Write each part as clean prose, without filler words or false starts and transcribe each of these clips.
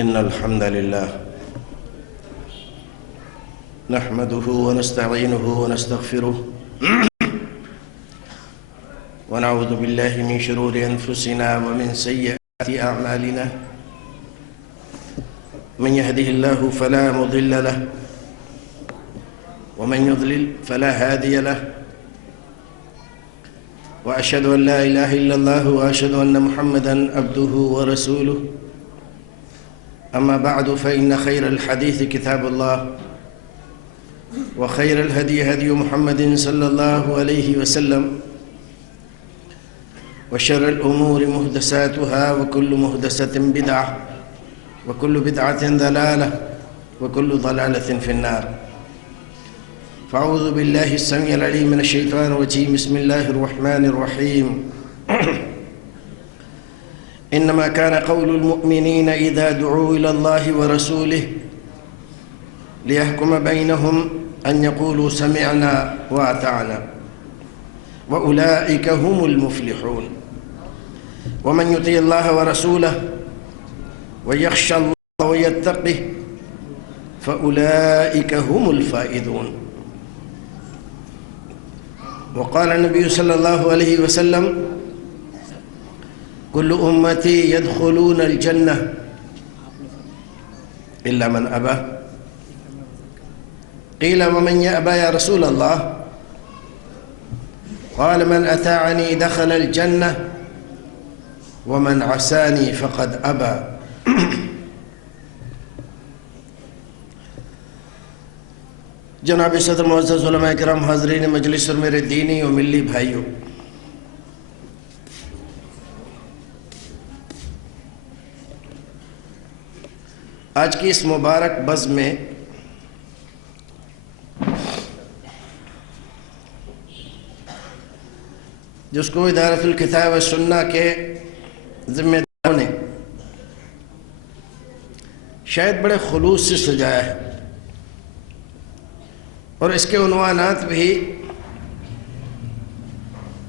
إن الحمد لله نحمده ونستعينه ونستغفره ونعوذ بالله من شرور أنفسنا ومن سيئات أعمالنا من يهده الله فلا مضل له ومن يضلل فلا هادي له وأشهد أن لا إله إلا الله وأشهد أن محمدًا عبده ورسوله أما بعد فإن خير الحديث كتاب الله وخير الهدي هدي محمد صلى الله عليه وسلم وشر الأمور محدثاتها وكل محدثة بدعة وكل بدعة ضلالة وكل ضلالة في النار فأعوذ بالله السميع العليم من الشيطان الرجيم بسم الله الرحمن الرحيم إنما كان قول المؤمنين إذا دعوا إلى الله ورسوله ليحكم بينهم أن يقولوا سمعنا وأطعنا وأولئك هم المفلحون ومن يطع الله ورسوله ويخشى الله ويتقه فأولئك هم الفائزون وقال النبي صلى الله عليه وسلم كل أمتي يدخلون الجنة إلا من أبى قيل ومن يأبى يا رسول الله قال من أطاعني دخل الجنة ومن عصاني فقد أبى جناب صدر معزز علماء کرام حاضرین مجلس اور میرے دینی و ملی بھائیوں، آج کی اس مبارک بزم میں جس کو ادارۃ الکتاب و سنہ کے ذمہ داروں نے شاید بڑے خلوص سے سجایا ہے اور اس کے عنوانات بھی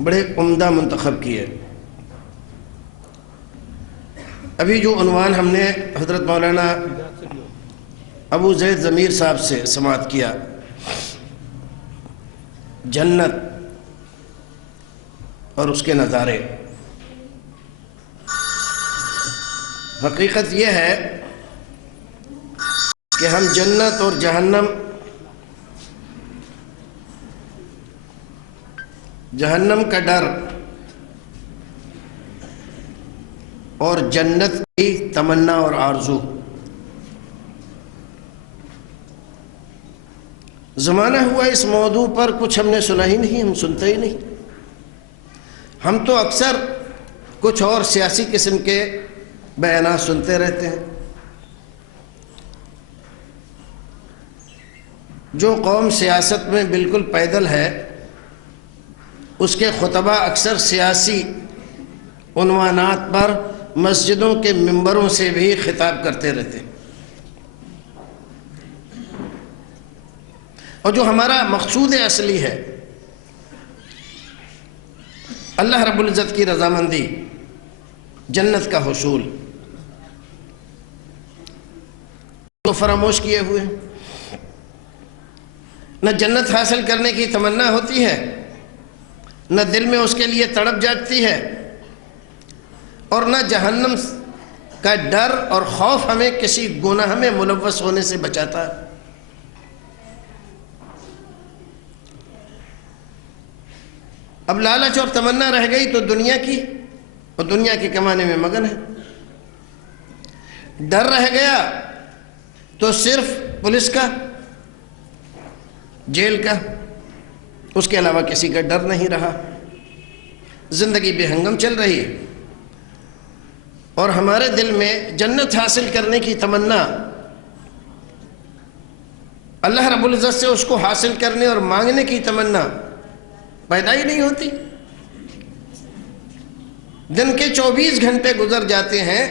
بڑے عمدہ منتخب کیے۔ ابھی جو عنوان ہم نے حضرت مولانا ابو زید ضمیر صاحب سے سماعت کیا، جنت اور اس کے نظارے، حقیقت یہ ہے کہ ہم جنت اور جہنم کا ڈر اور جنت کی تمنا اور آرزو، زمانہ ہوا اس موضوع پر کچھ ہم نے سنا ہی نہیں، ہم سنتے ہی نہیں۔ ہم تو اکثر کچھ اور سیاسی قسم کے بیانات سنتے رہتے ہیں۔ جو قوم سیاست میں بالکل پیدل ہے، اس کے خطبہ اکثر سیاسی عنوانات پر مسجدوں کے ممبروں سے بھی خطاب کرتے رہتے ہیں، اور جو ہمارا مقصود اصلی ہے اللہ رب العزت کی رضامندی، جنت کا حصول، تو فراموش کیے ہوئے۔ نہ جنت حاصل کرنے کی تمنا ہوتی ہے، نہ دل میں اس کے لیے تڑپ جاگتی ہے، اور نہ جہنم کا ڈر اور خوف ہمیں کسی گناہ میں ملوث ہونے سے بچاتا ہے۔ اب لالچ اور تمنا رہ گئی تو دنیا کی، اور دنیا کے کمانے میں مگن ہے۔ ڈر رہ گیا تو صرف پولیس کا، جیل کا، اس کے علاوہ کسی کا ڈر نہیں رہا۔ زندگی بے ہنگم چل رہی ہے، اور ہمارے دل میں جنت حاصل کرنے کی تمنا، اللہ رب العزت سے اس کو حاصل کرنے اور مانگنے کی تمنا پیدا ہی نہیں ہوتی۔ دن کے 24 گھنٹے گزر جاتے ہیں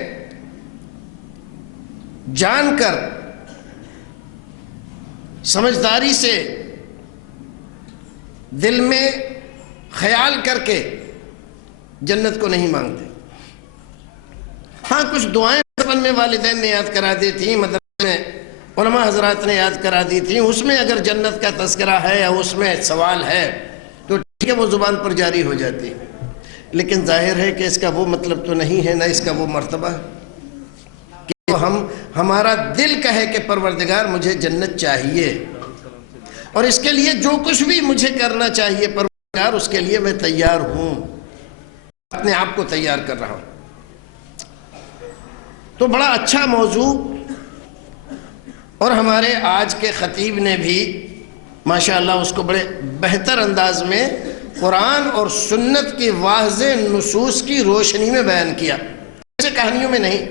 جان کر، سمجھداری سے، دل میں خیال کر کے جنت کو نہیں مانگتے۔ ہاں کچھ دعائیں بچپن میں والدین نے یاد کرا دی تھی، مدرسے میں علماء حضرات نے یاد کرا دی تھی، اس میں اگر جنت کا تذکرہ ہے یا اس میں سوال ہے تو ٹھیک ہے، وہ زبان پر جاری ہو جاتی، لیکن ظاہر ہے کہ اس کا وہ مطلب تو نہیں ہے، نہ اس کا وہ مرتبہ کہ ہمارا دل کہے کہ پروردگار مجھے جنت چاہیے، اور اس کے لیے جو کچھ بھی مجھے کرنا چاہیے پروردگار اس کے لیے میں تیار ہوں، اپنے آپ کو تیار کر رہا ہوں۔ تو بڑا اچھا موضوع، اور ہمارے آج کے خطیب نے بھی ماشاءاللہ اس کو بڑے بہتر انداز میں قرآن اور سنت کی واضح نصوص کی روشنی میں بیان کیا، ایسے کہانیوں میں نہیں۔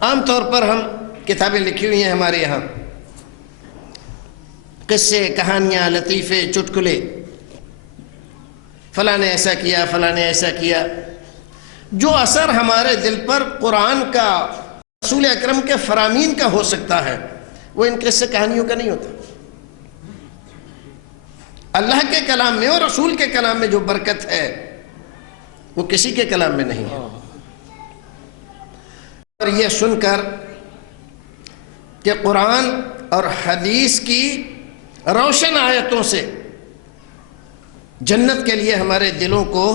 عام طور پر ہم کتابیں لکھی ہوئی ہیں ہمارے یہاں، قصے، کہانیاں، لطیفے، چٹکلے، فلاں نے ایسا کیا، فلاں نے ایسا کیا۔ جو اثر ہمارے دل پر قرآن کا، رسول اکرم کے فرامین کا ہو سکتا ہے، وہ ان قصے کہانیوں کا نہیں ہوتا۔ اللہ کے کلام میں اور رسول کے کلام میں جو برکت ہے وہ کسی کے کلام میں نہیں ہے۔ اور یہ سن کر کہ قرآن اور حدیث کی روشن آیتوں سے جنت کے لیے ہمارے دلوں کو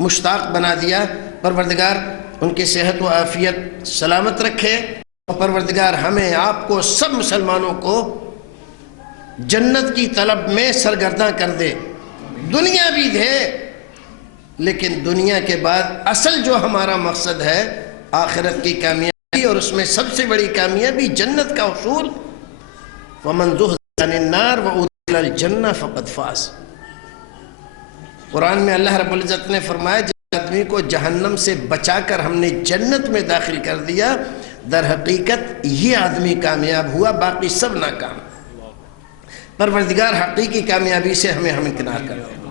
مشتاق بنا دیا، پروردگار ان کی صحت و عافیت سلامت رکھے، اور پروردگار ہمیں آپ کو سب مسلمانوں کو جنت کی طلب میں سرگرداں کر دے، دنیا بھی دے، لیکن دنیا کے بعد اصل جو ہمارا مقصد ہے آخرت کی کامیابی، اور اس میں سب سے بڑی کامیابی جنت کا حصول۔ وَمَنْ زُحْزِحَ عَنِ النَّارِ وَأُدْخِلَ الْجَنَّةَ فَقَدْ فَازَ۔ قرآن میں اللہ رب العزت نے فرمایا جس آدمی کو جہنم سے بچا کر ہم نے جنت میں داخل کر دیا، در حقیقت یہ آدمی کامیاب ہوا، باقی سب ناکام۔ پروردگار حقیقی کامیابی سے ہمیں ہمکنار کر دے۔